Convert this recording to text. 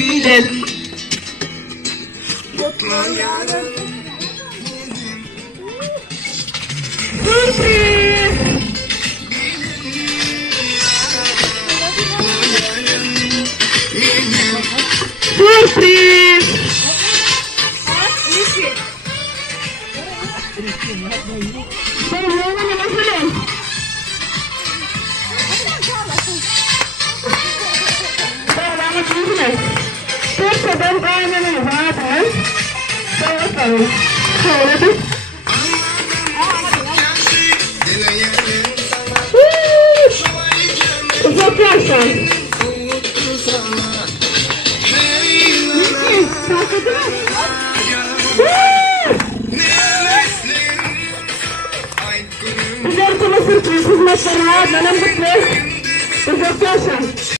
bilir. Sürpriz. Sürpriz. Percebendo a elevada, surpresas mais paradas, não me o que você acha?